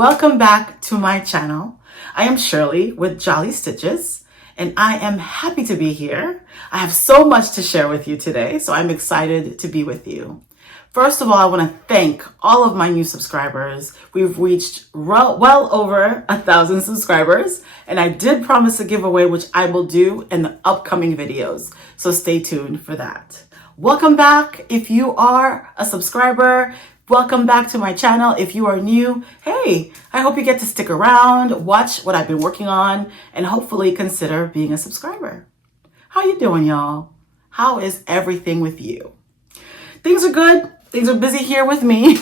welcome back to my channel. I am Shirley with Jolly Stitches, and I am happy to be here. I have so much to share with you today, so I'm excited to be with you. First of all, I want to thank all of my new subscribers. We've reached well over 1,000 subscribers, and I did promise a giveaway, which I will do in the upcoming videos, so stay tuned for that. Welcome back if you are a subscriber. Welcome back to my channel. If you are new, hey, I hope you get to stick around, watch what I've been working on, and hopefully consider being a subscriber. How you doing, y'all? How is everything with you? Things are good. Things are busy here with me,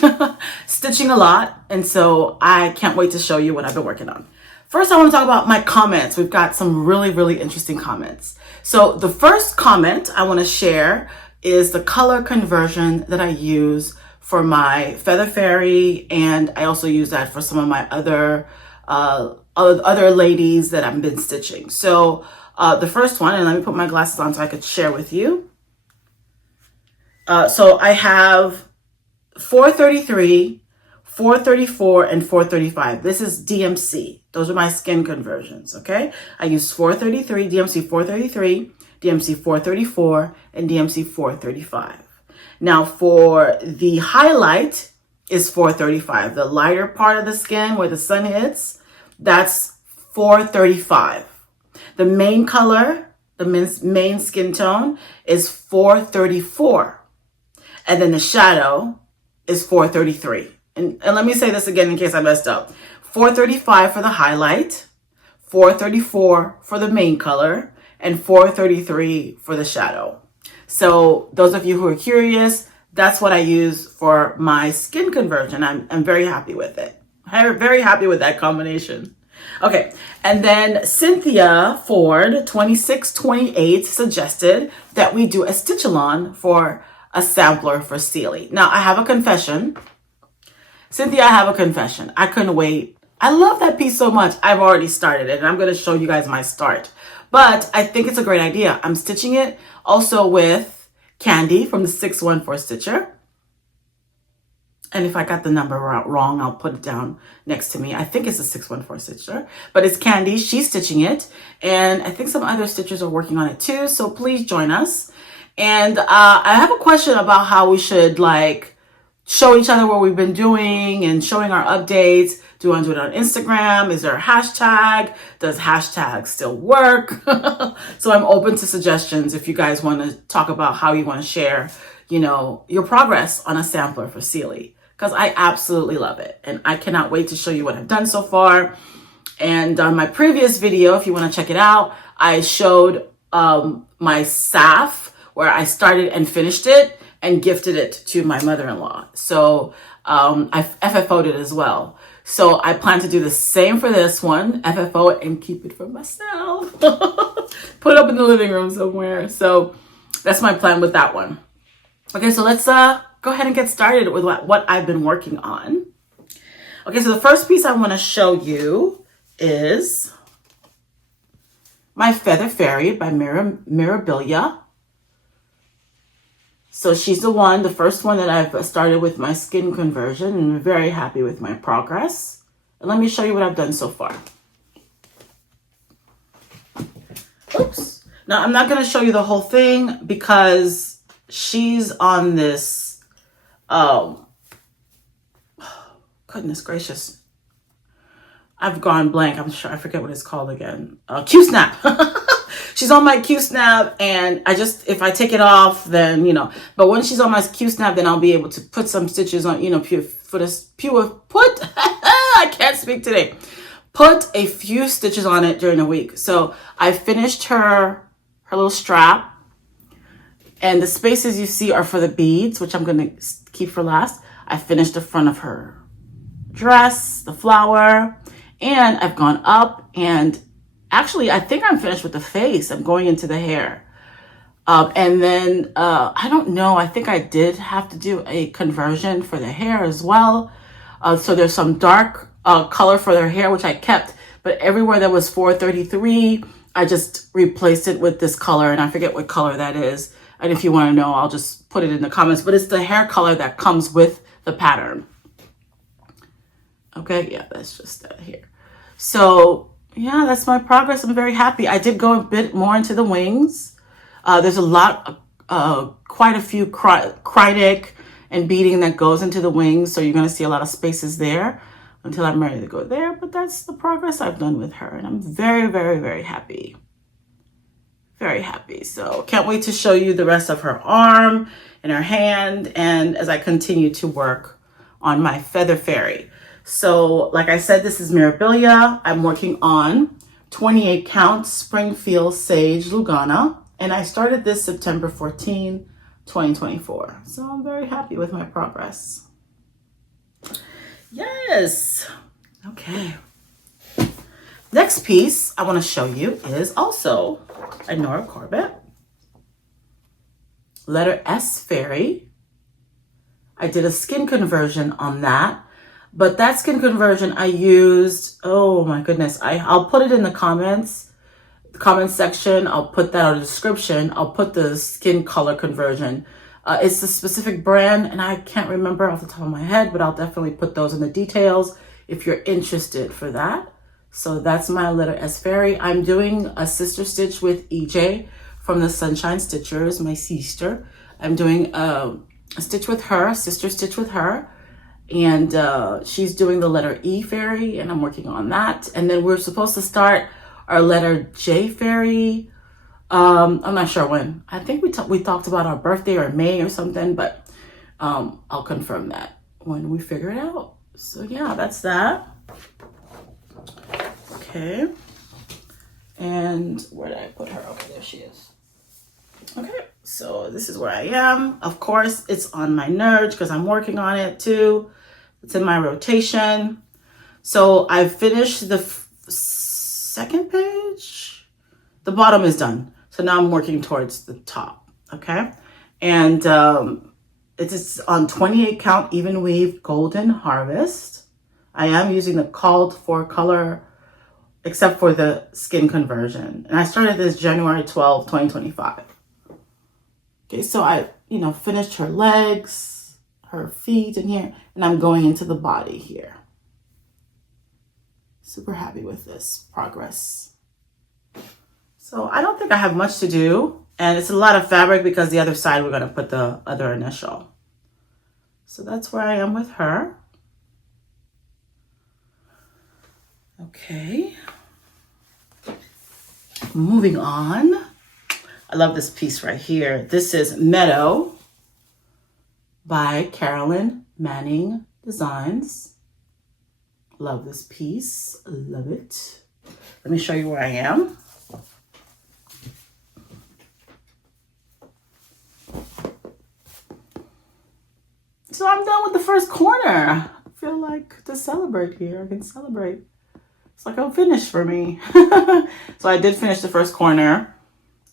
stitching a lot, and so I can't wait to show you what I've been working on. First, I want to talk about my comments. We've got some really interesting comments. So the first comment I want to share is the color conversion that I use for my Feather Fairy, and I also use that for some of my other ladies that I've been stitching. So the first one, and let me put my glasses on so I could share with you. So I have 433, 434, and 435. This is DMC. Those are my skin conversions, okay? I use 433, DMC 433, DMC 434, and DMC 435. Now for the highlight is 435. The lighter part of the skin where the sun hits, that's 435. The main color, the main skin tone is 434. And then the shadow is 433. And let me say this again in case I messed up. 435 for the highlight, 434 for the main color, and 433 for the shadow. So those of you who are curious, that's what I use for my skin conversion. I'm very happy with it. Very happy with that combination. Okay, and then Cynthia Ford 2628 suggested that we do a stitch-along for a sampler for Celie. Now I have a confession. Cynthia, I have a confession. I couldn't wait. I love that piece so much. I've already started it, and I'm going to show you guys my start. But I think it's a great idea. I'm stitching it also with Candy from the 614 Stitcher. And if I got the number wrong, I'll put it down next to me. I think it's a 614 Stitcher, but it's Candy. She's stitching it. And I think some other stitchers are working on it too. So please join us. And I have a question about how we should show each other what we've been doing and showing our updates. Do you want to do it on Instagram? Is there a hashtag? Does hashtag still work? So I'm open to suggestions if you guys want to talk about how you want to share, your progress on a sampler for Celie, because I absolutely love it. And I cannot wait to show you what I've done so far. And on my previous video, if you want to check it out, I showed my SAF where I started and finished it and gifted it to my mother-in-law. So I FFO'd it as well. So I plan to do the same for this one, FFO it and keep it for myself. Put it up in the living room somewhere. So that's my plan with that one. Okay, so let's go ahead and get started with what I've been working on. Okay, so the first piece I want to show you is my Feather Fairy by Mirabilia. So she's the first one that I've started with my skin conversion, and I'm very happy with my progress. And let me show you what I've done so far. Oops. Now, I'm not going to show you the whole thing because she's on this, goodness gracious. I've gone blank. I'm sure I forget what it's called again. Q-snap. She's on my Q-snap, and if I take it off, then, but when she's on my Q-snap, then I'll be able to put some stitches on, I can't speak today. Put a few stitches on it during the week. So I finished her little strap, and the spaces you see are for the beads, which I'm going to keep for last. I finished the front of her dress, the flower, and I've gone up and actually, I think I'm finished with the face. I'm going into the hair. And then, I don't know. I think I did have to do a conversion for the hair as well. So there's some dark color for their hair, which I kept. But everywhere that was 433, I just replaced it with this color. And I forget what color that is. And if you want to know, I'll just put it in the comments. But it's the hair color that comes with the pattern. Okay, yeah, that's just that here. So yeah, that's my progress. I'm very happy. I did go a bit more into the wings. There's a lot, quite a few critic and beading that goes into the wings. So you're going to see a lot of spaces there until I'm ready to go there. But that's the progress I've done with her. And I'm very, very, very happy. Very happy. So can't wait to show you the rest of her arm and her hand. And as I continue to work on my feather fairy. So like I said, this is Mirabilia. I'm working on 28 count Springfield Sage Lugana. And I started this September 14, 2024. So I'm very happy with my progress. Yes. Okay. Next piece I want to show you is also a Nora Corbett. Letter S fairy. I did a skin conversion on that. But that skin conversion I used, oh my goodness, I'll put it in the comments section. I'll put that on the description. I'll put the skin color conversion. It's a specific brand and I can't remember off the top of my head, but I'll definitely put those in the details if you're interested for that. So that's my letter S fairy. I'm doing a sister stitch with EJ from the Sunshine Stitchers, my sister. I'm doing a stitch with her, sister stitch with her. And she's doing the letter E fairy and I'm working on that. And then we're supposed to start our letter J fairy. I'm not sure when. I think we talked about our birthday or May or something, but I'll confirm that when we figure it out. So yeah, that's that. Okay. And where did I put her? Okay, there she is. Okay, so this is where I am. Of course, it's on my Nerge because I'm working on it too. It's in my rotation. So I've finished the second page. The bottom is done. So now I'm working towards the top, okay? And it is on 28 count even weave golden harvest. I am using the called for color except for the skin conversion. And I started this January 12, 2025. Okay, so I, finished her legs, her feet in here, and I'm going into the body here. Super happy with this progress. So I don't think I have much to do, and it's a lot of fabric because the other side we're going to put the other initial. So that's where I am with her. Okay. Moving on. I love this piece right here. This is Meadow by Carolyn Manning Designs. Love this piece. Love it. Let me show you where I am. So I'm done with the first corner. I feel like to celebrate here. I can celebrate. It's like a finish for me. So I did finish the first corner.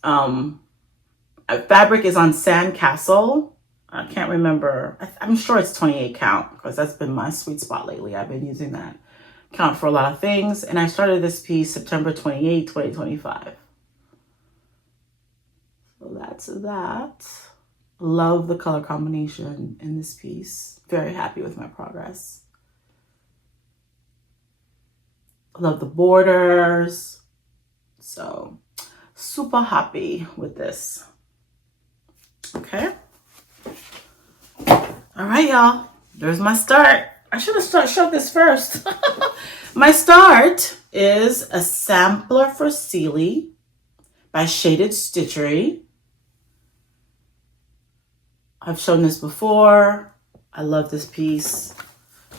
Fabric is on Sandcastle. I can't remember. I'm sure it's 28 count because that's been my sweet spot lately. I've been using that count for a lot of things. And I started this piece September 28, 2025. So that's that. Love the color combination in this piece. Very happy with my progress. Love the borders. So super happy with this. Okay. All right, y'all. There's my start. I should have showed this first. My start is a sampler for Celie by Shaded Stitchery. I've shown this before. I love this piece,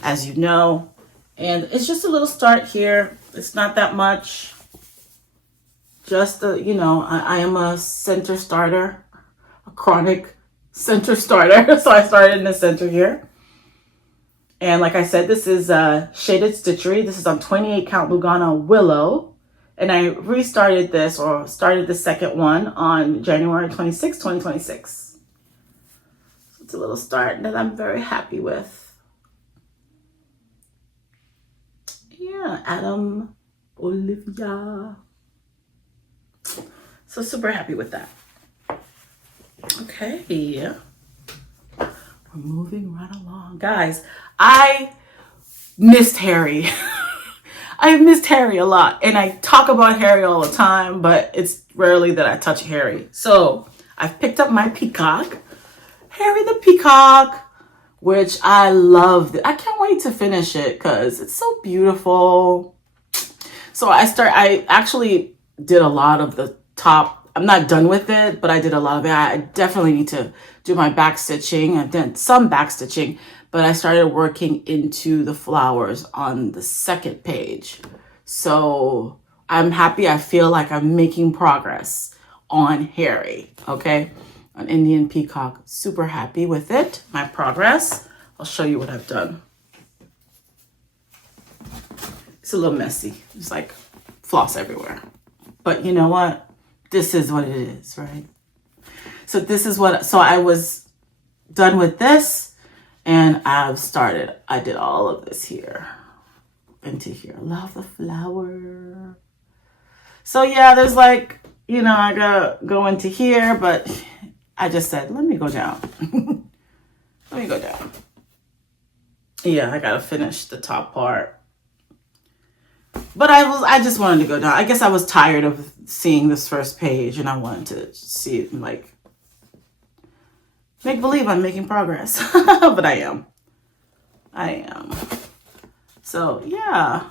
as you know. And it's just a little start here. It's not that much. Just, I am a center starter, a chronic center starter. So I started in the center here. And like I said, this is Shaded Stitchery. This is on 28 count Lugana Willow. And I restarted this or started the second one on January 26, 2026. So it's a little start that I'm very happy with. Yeah, Adam, Olivia. So super happy with that. Okay, we're moving right along. Guys, I missed Harry. I've missed Harry a lot, and I talk about Harry all the time, but it's rarely that I touch Harry. So I've picked up my Peacock, Harry the Peacock, which I love. I can't wait to finish it because it's so beautiful. So I actually did a lot of the top. I'm not done with it, but I did a lot of it. I definitely need to do my back stitching. I've done some back stitching, but I started working into the flowers on the second page. So I'm happy. I feel like I'm making progress on Harry, okay? On Indian Peacock. Super happy with it, my progress. I'll show you what I've done. It's a little messy. It's like floss everywhere. But you know what? This is what it is, right? So this is what, so I was done with this and I did all of this here into here. Love the flower. So yeah, there's like, you know, I gotta go into here, but I just said, let me go down. Let me go down. Yeah, I gotta finish the top part. But I just wanted to go down. I guess I was tired of seeing this first page and I wanted to see it and like make believe I'm making progress. But I am. So yeah.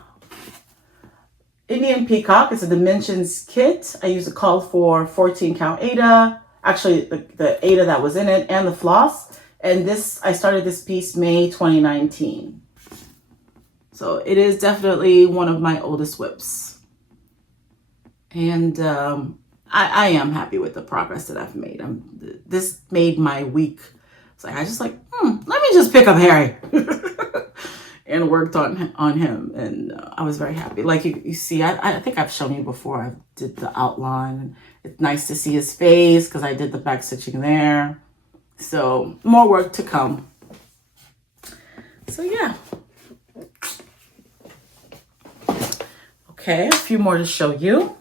Indian Peacock is a dimensions kit. I used a call for 14 count Aida. Actually, the Aida that was in it and the floss. And I started this piece May 2019. So it is definitely one of my oldest whips. And I am happy with the progress that I've made. This made my week. It's like, let me just pick up Harry. And worked on him. And I was very happy. Like you see, I think I've shown you before. I did the outline. It's nice to see his face because I did the back stitching there. So more work to come. So yeah. Okay, a few more to show you.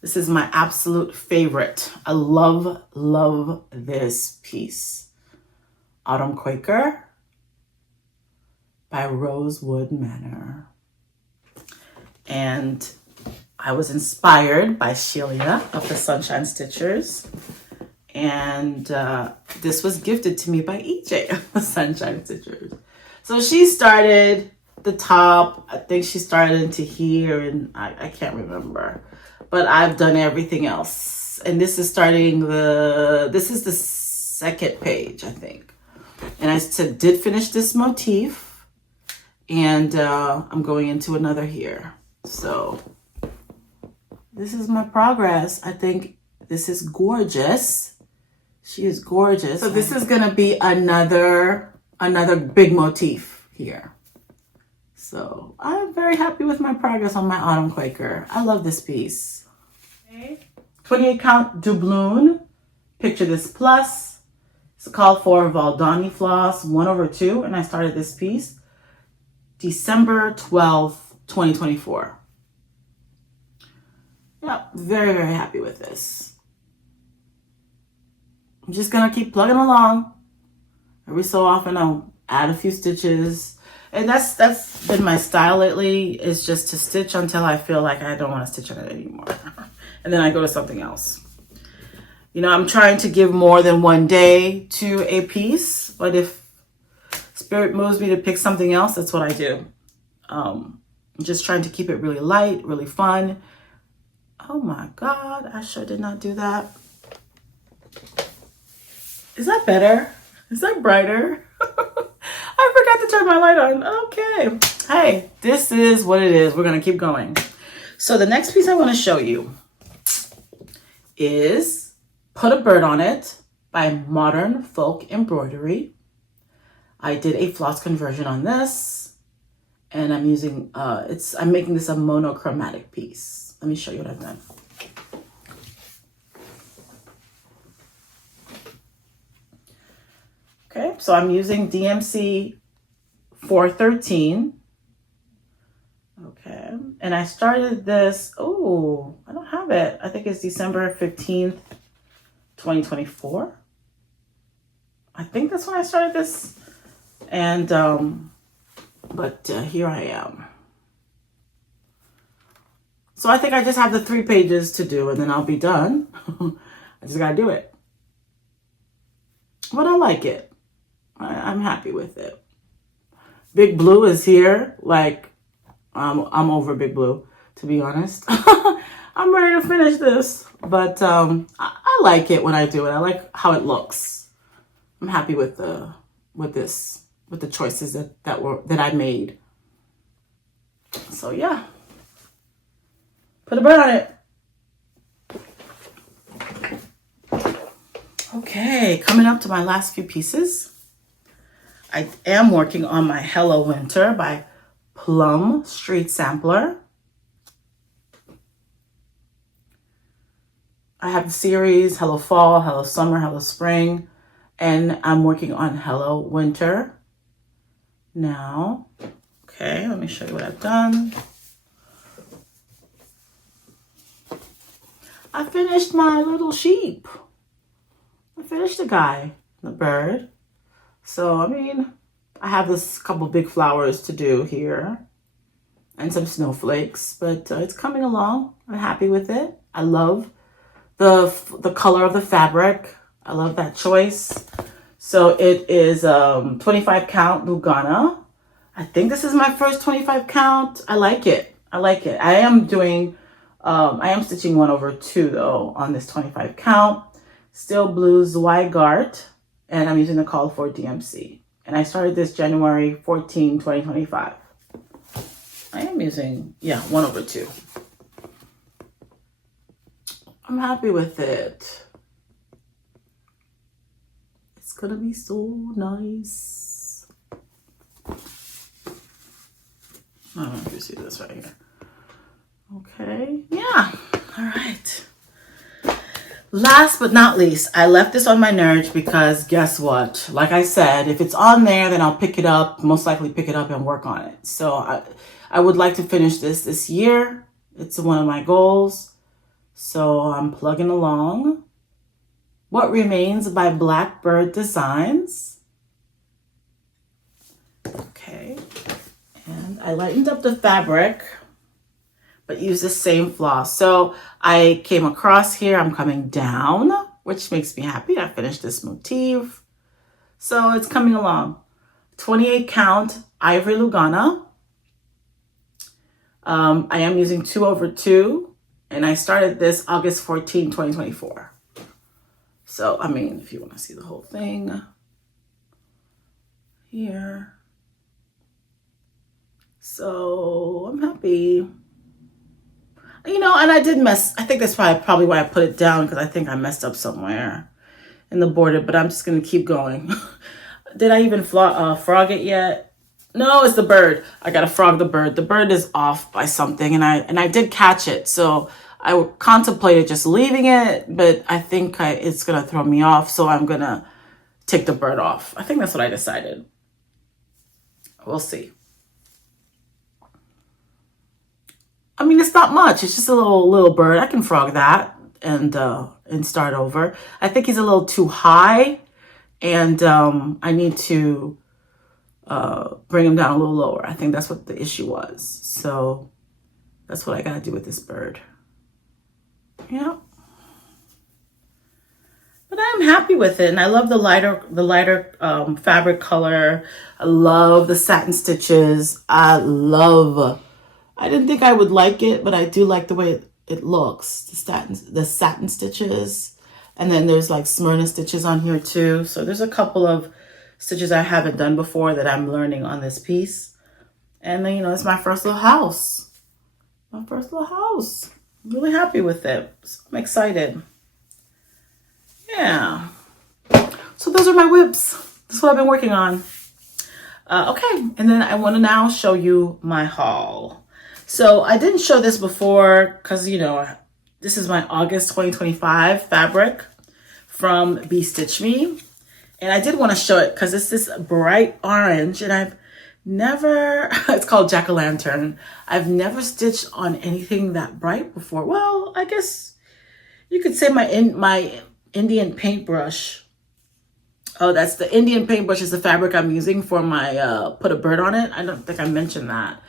This is my absolute favorite. I love this piece. Autumn Quaker by Rosewood Manor. And I was inspired by Shirley of the Sunshine Stitchers. And this was gifted to me by EJ of the Sunshine Stitchers. So she started the top. I think she started into here and I can't remember. But I've done everything else. And this is this is the second page, I think. And I did finish this motif. And I'm going into another here. So this is my progress. I think this is gorgeous. She is gorgeous. So this is gonna be another big motif here. So I'm very happy with my progress on my Autumn Quaker. I love this piece. Okay. 28 count doubloon. Picture this plus. It's called for Valdani floss 1/2. And I started this piece December 12th, 2024. Yep, very, very happy with this. I'm just gonna keep plugging along. Every so often I'll add a few stitches. And that's been my style lately, is just to stitch until I feel like I don't want to stitch on it anymore. And then I go to something else. You know, I'm trying to give more than one day to a piece, but if Spirit moves me to pick something else, that's what I do. I'm just trying to keep it really light, really fun. Oh my God, I sure did not do that. Is that better? Is that brighter? I forgot to turn my light on. Okay. Hey, this is what it is. We're going to keep going. So the next piece I want to show you is Put a Bird on It by Modern Folk Embroidery. I did a floss conversion on this. And I'm using, I'm making this a monochromatic piece. Let me show you what I've done. Okay, so I'm using DMC 413. Okay, and I started this, oh, I don't have it. I think it's December 15th, 2024. I think that's when I started this. And But here I am. So I think I just have the 3 pages to do and then I'll be done. I just gotta do it. But I like it. I'm happy with it. Big Blue is here. Like, I'm over Big Blue, to be honest. I'm ready to finish this. But I like it when I do it. I like how it looks. I'm happy with the choices that I made. So yeah. Put a bird on it. Okay, coming up to my last few pieces. I am working on my Hello Winter by Plum Street Sampler. I have the series Hello Fall, Hello Summer, Hello Spring, and I'm working on Hello Winter now. Okay, let me show you what I've done. I finished my little sheep. I finished the guy, the bird. So, I mean, I have this couple big flowers to do here and some snowflakes, but it's coming along. I'm happy with it. I love the color of the fabric. I love that choice. So it is 25 count Lugana. I think this is my first 25 count. I like it. I like it. I am doing, I am stitching 1/2 though on this 25 count. Still Blue Zweigart, and I'm using the call for DMC. And I started this January 14, 2025. I am using, yeah, 1/2. I'm happy with it. It's gonna be so nice. I don't know if you see this right here. Okay, yeah, all right. Last but not least, I left this on my Nerge because guess what? Like I said, if it's on there, then I'll pick it up, most likely pick it up and work on it. So I would like to finish this year. It's one of my goals. So I'm plugging along. What Remains by Blackbird Designs. Okay. And I lightened up the fabric, but use the same floss. So I came across here, I'm coming down, which makes me happy. I finished this motif. So it's coming along. 28 count Ivory Lugana. I am using 2/2, and I started this August 14, 2024. So, I mean, if you want to see the whole thing here. So I'm happy. You know, and I did mess, I think that's probably why I put it down, because I think I messed up somewhere in the border, but I'm just going to keep going. Did I even frog it yet? No, it's the bird. I got to frog the bird. The bird is off by something, and I did catch it. So I contemplated just leaving it, but I think it's going to throw me off. So I'm going to take the bird off. I think that's what I decided. We'll see. I mean, it's not much. It's just a little bird. I can frog that and start over. I think he's a little too high, and I need to bring him down a little lower. I think that's what the issue was. So that's what I got to do with this bird. Yeah. But I'm happy with it, and I love the lighter fabric color. I love the satin stitches. I didn't think I would like it, but I do like the way it looks. The satin stitches. And then there's like Smyrna stitches on here too. So there's a couple of stitches I haven't done before that I'm learning on this piece. And then, you know, it's my first little house. My first little house. I'm really happy with it. So I'm excited. Yeah. So those are my whips. That's what I've been working on. Okay. And then I want to now show you my haul. So I didn't show this before because, you know, this is my August 2025 fabric from Be Stitch Me. And I did want to show it because it's this bright orange, and I've never, it's called Jack-o'-lantern. I've never stitched on anything that bright before. Well, I guess you could say my Indian paintbrush Oh, that's the Indian paintbrush is the fabric I'm using for my put a bird on it. I don't think I mentioned that,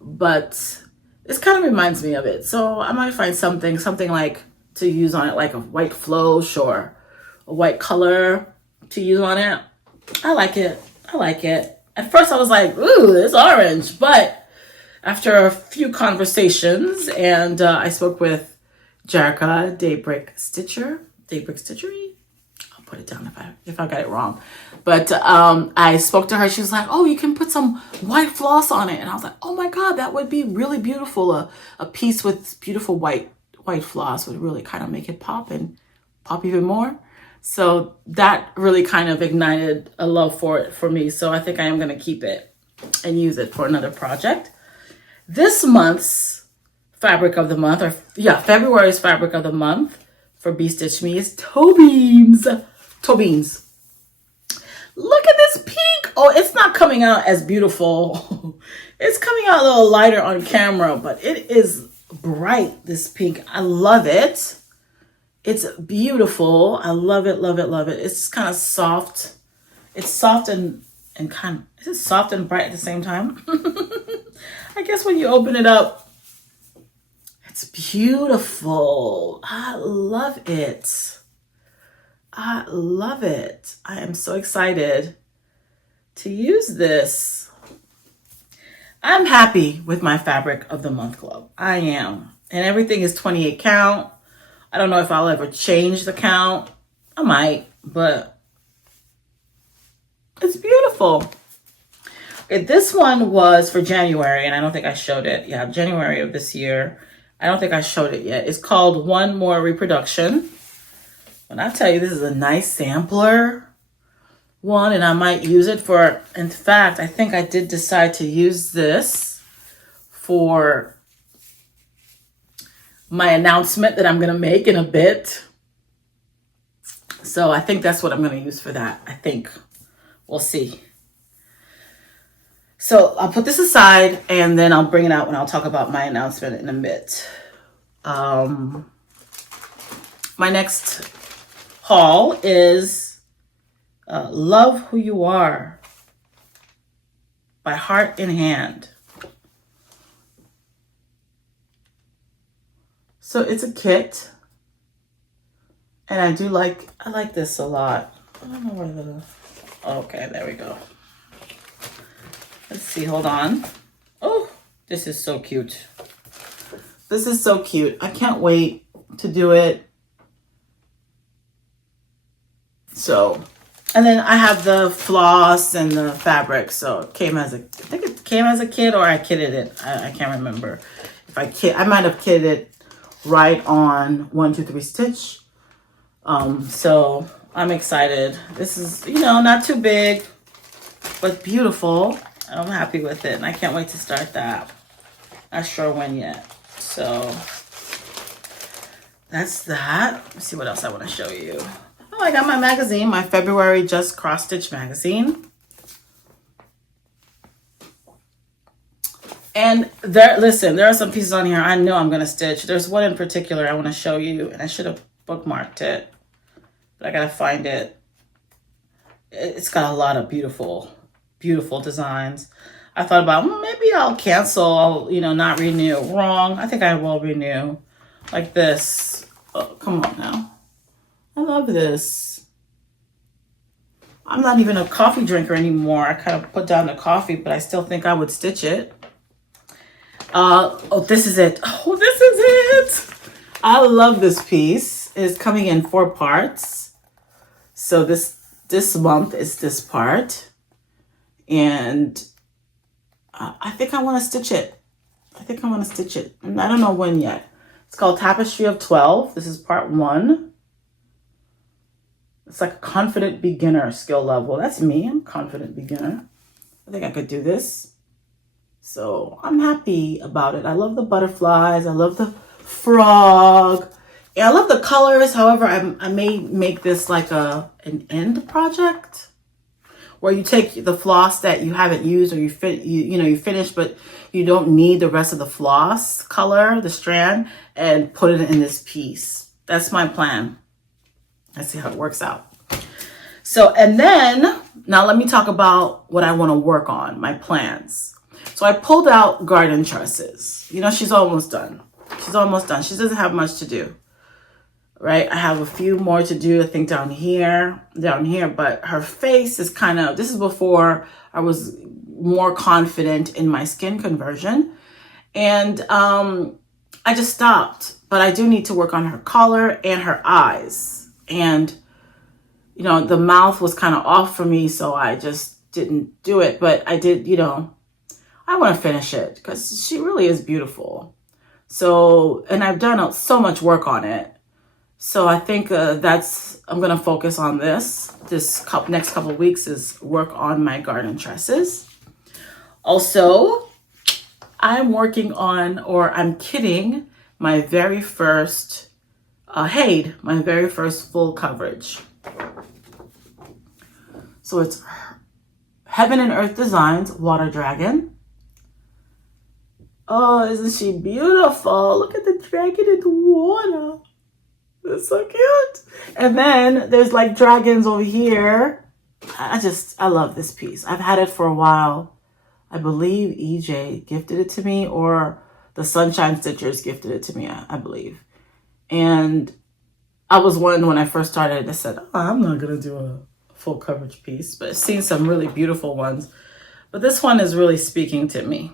but this kind of reminds me of it. So I might find something like to use on it, like a white flow or a white color to use on it. I like it. I like it. At first I was like, ooh, it's orange. But after a few conversations and I spoke with Jerica Daybreak Stitchery. I'll put it down if I got it wrong. But I spoke to her. She was like, oh, you can put some white floss on it. And I was like, oh my God, that would be really beautiful. A piece with beautiful white floss would really kind of make it pop and pop even more. So that really kind of ignited a love for it for me. So I think I am going to keep it and use it for another project. This month's fabric of the month, February's fabric of the month for Bee Stitch Me is toe beans. Toe beans. Look at this pink. Oh, it's not coming out as beautiful. It's coming out a little lighter on camera, but it is bright, this pink. I love it. It's beautiful. I love it, love it, love it. It's kind of soft. It's soft and kind of, is it soft and bright at the same time? I guess when you open it up, it's beautiful. I love it. I love it. I am so excited to use this. I'm happy with my fabric of the month club. I am. And everything is 28 count. I don't know if I'll ever change the count. I might, but it's beautiful. This one was for January, and I don't think I showed it. Yeah, January of this year. I don't think I showed it yet. It's called One More Reproduction. When I tell you this is a nice sampler one, and I might use it for, in fact, I think I did decide to use this for my announcement that I'm going to make in a bit. So I think that's what I'm going to use for that. I think. We'll see. So I'll put this aside and then I'll bring it out when I'll talk about my announcement in a bit. My next haul is Love Who You Are by Heart in Hand. So it's a kit, and I like this a lot. I don't know where okay, there we go. Let's see, hold on. Oh, this is so cute. This is so cute. I can't wait to do it. So, and then I have the floss and the fabric. So it came as I think it came as a kit or I kitted it. I can't remember. I might have kitted it right on 1 2 3 stitch. So I'm excited. This is, not too big, but beautiful. I'm happy with it, and I can't wait to start that. Not sure when yet. So that's that. Let's see what else I want to show you. Oh, I got my magazine, my February Just Cross Stitch magazine. And there are some pieces on here I know I'm going to stitch. There's one in particular I want to show you, and I should have bookmarked it, but I got to find it. It's got a lot of beautiful, beautiful designs. I thought about, maybe I'll cancel, I'll, not renew. Wrong. I think I will renew. Like this. Oh, come on now. I love this. I'm not even a coffee drinker anymore. I kind of put down the coffee, but I still think I would stitch it. Oh, this is it. Oh, this is it. I love this piece. It's coming in 4 parts. So this month is this part. And I think I want to stitch it. And I don't know when yet. It's called Tapestry of 12. This is part 1. It's like a confident beginner skill level. That's me. I'm a confident beginner. I think I could do this. So I'm happy about it. I love the butterflies. I love the frog. Yeah, I love the colors. However, I may make this like an end project where you take the floss that you haven't used or you finish, but you don't need the rest of the floss color, the strand, and put it in this piece. That's my plan. Let's see how it works out. So, and then, now let me talk about what I want to work on, my plans. So I pulled out garden trusses. You know, she's almost done. She's almost done. She doesn't have much to do, right? I have a few more to do, I think down here, but her face is kind of, this is before I was more confident in my skin conversion. And I just stopped, but I do need to work on her collar and her eyes. And, you know, the mouth was kind of off for me, so I just didn't do it. But I did, you know, I want to finish it because she really is beautiful. So, and I've done so much work on it. So I think I'm going to focus on this next couple of weeks is work on my garden tresses. Also, I'm working on, or I'm kitting my very first my very first full coverage. So it's Heaven and Earth Designs Water Dragon. Oh, isn't she beautiful? Look at the dragon in the water. That's so cute. And then there's like dragons over here. I love this piece. I've had it for a while. I believe EJ gifted it to me, or the Sunshine Stitchers gifted it to me, I believe. And I was one when I first started, I said, oh, I'm not going to do a full coverage piece, but I've seen some really beautiful ones. But this one is really speaking to me.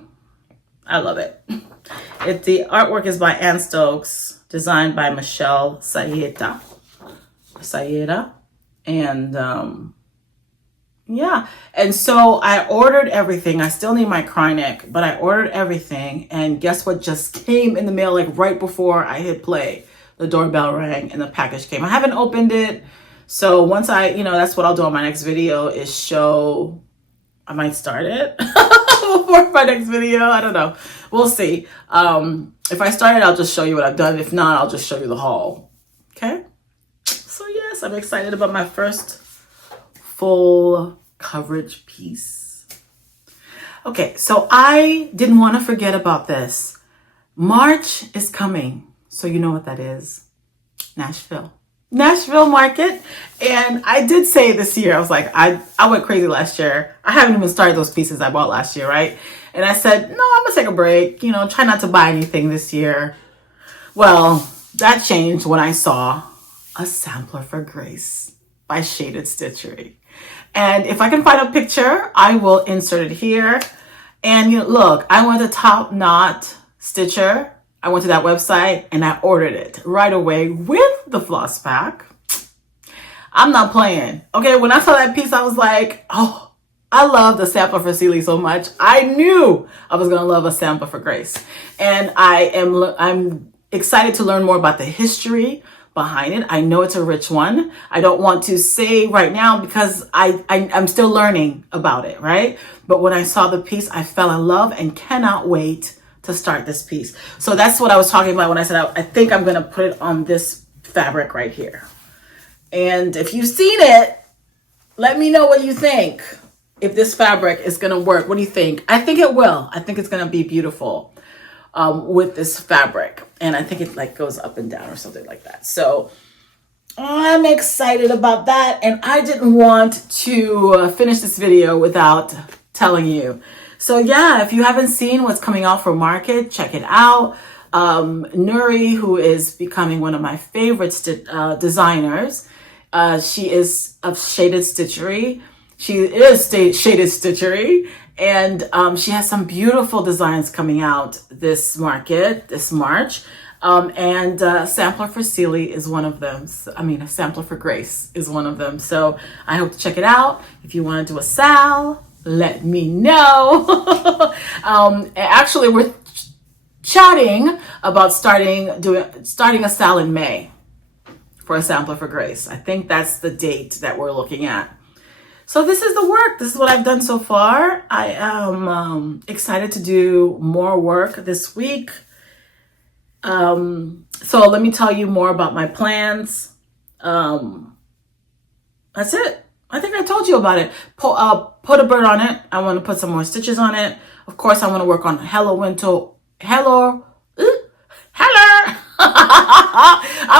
I love it. The artwork is by Ann Stokes, designed by Michelle Sayeta. And yeah, and so I ordered everything. I still need my cry neck, but I ordered everything. And guess what just came in the mail like right before I hit play? The doorbell rang and the package came. I haven't opened it. So once that's what I'll do on my next video is show, I might start it before my next video. I don't know. We'll see. If I start it, I'll just show you what I've done. If not, I'll just show you the haul. Okay. So yes, I'm excited about my first full coverage piece. Okay, so I didn't want to forget about this. March is coming. So you know what that is. Nashville market. And I did say this year, I was like, I went crazy last year. I haven't even started those pieces I bought last year, right? And I said, no, I'm gonna take a break, try not to buy anything this year. Well, that changed when I saw a sampler for Grace by Shaded Stitchery. And if I can find a picture, I will insert it here. And look, I went to Top Knot Stitcher. I went to that website and I ordered it right away with the floss pack. I'm not playing. Okay, when I saw that piece, I was like, oh, I love the sampler for Celie so much. I knew I was gonna love a sampler for Grace. And I'm excited to learn more about the history behind it. I know it's a rich one. I don't want to say right now because I'm still learning about it, right? But when I saw the piece, I fell in love and cannot wait to start this piece. So that's what I was talking about when I said I think I'm going to put it on this fabric right here. And if you've seen it, let me know what you think. If this fabric is going to work, what do you think? I think it will. I think it's going to be beautiful with this fabric. And I think it like goes up and down or something like that. So I'm excited about that. And I didn't want to finish this video without telling you. So yeah, if you haven't seen what's coming out for market, check it out. Nuri, who is becoming one of my favorite designers, she is of Shaded Stitchery. She is Shaded Stitchery, and she has some beautiful designs coming out this March. And Sampler for Celie is one of them. A Sampler for Grace is one of them. So I hope to check it out. If you want to do a sal, let me know. Actually, we're chatting about starting a sal in May for a Sampler for Grace. I think that's the date that we're looking at. So this is the work. This is what I've done so far. I am excited to do more work this week. So let me tell you more about my plans. That's it. I think I told you about it. Put a bird on it. I want to put some more stitches on it. Of course, I want to work on Hello Winter. I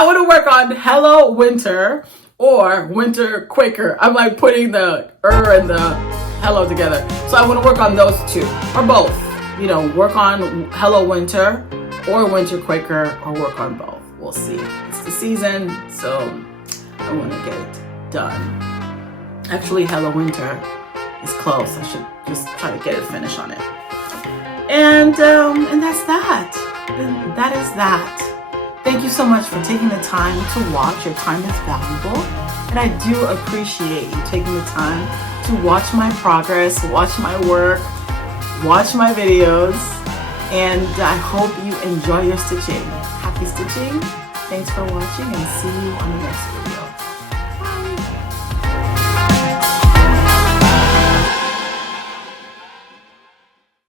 want to work on Hello Winter or winter quaker. I'm like putting the and the hello together. So I want to work on those two, or both. You know, work on hello winter or winter quaker, or work on both. We'll see. It's the season, so I want to get it done. Actually, hello winter is close. I should just try to get it finished on it. And that's that. And that is that. Thank you so much for taking the time to watch. Your time is valuable, and I do appreciate you taking the time to watch my progress, watch my work, watch my videos, and I hope you enjoy your stitching. Happy stitching. Thanks for watching, and see you on the next video.